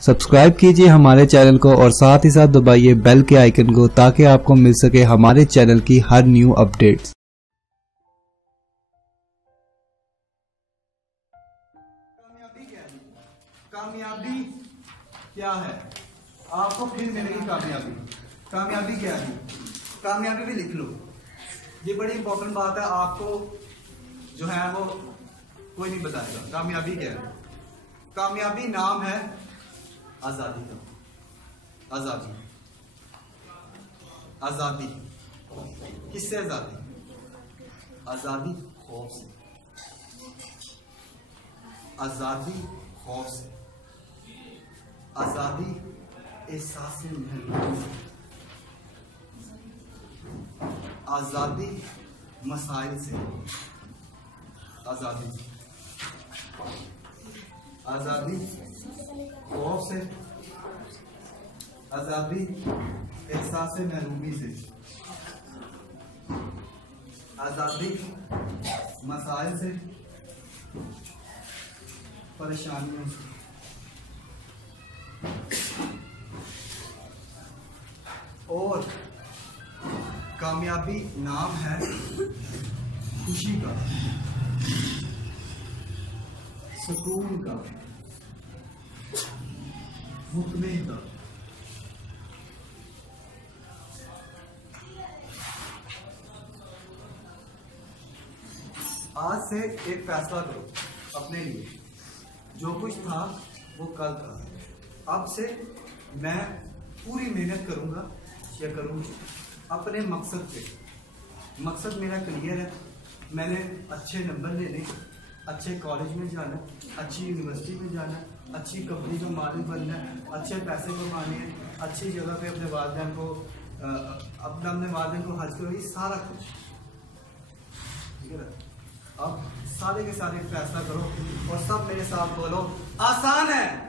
Subscribe कीजिए हमारे channel को और साथ ही साथ दबाइए बेल के आइकन को ताकि आपको मिल सके हमारे चैनल की हर न्यू अपडेट्स। कामयाबी क्या है? आपको फिर मिलेगी कामयाबी। कामयाबी क्या है? कामयाबी भी लिख लो, ये बड़ी इंपॉर्टेंट बात है। आपको जो है वो कोई नहीं बताएगा। कामयाबी क्या है? कामयाबी नाम है आजादी का। आजादी, आजादी किससे? आजादी, आजादी खौफ से। आजादी खौफ से, आजादी एहसास महसूस से, आजादी मसाइल से। आजादी, आजादी खौफ से, आजादी एहसास महरूमी से, आजादी मसाइल से, परेशानियों से। और कामयाबी नाम है खुशी का, सुकून का, मुतमईन का। आज से एक फैसला करो अपने लिए। जो कुछ था वो कल था। अब से मैं पूरी मेहनत करूंगा या करूंगी अपने मकसद पे। मकसद मेरा क्लियर है। मैंने अच्छे नंबर लेने, अच्छे कॉलेज में जाना, अच्छी यूनिवर्सिटी में जाना, अच्छी कंपनी का मालिक बनना है, अच्छे पैसे कमाने हैं, अच्छी जगह पे अपने वालिदैन को हज करो, ये सारा कुछ ठीक है। अब सारे के सारे फैसला करो और सब मेरे साथ बोलो, आसान है।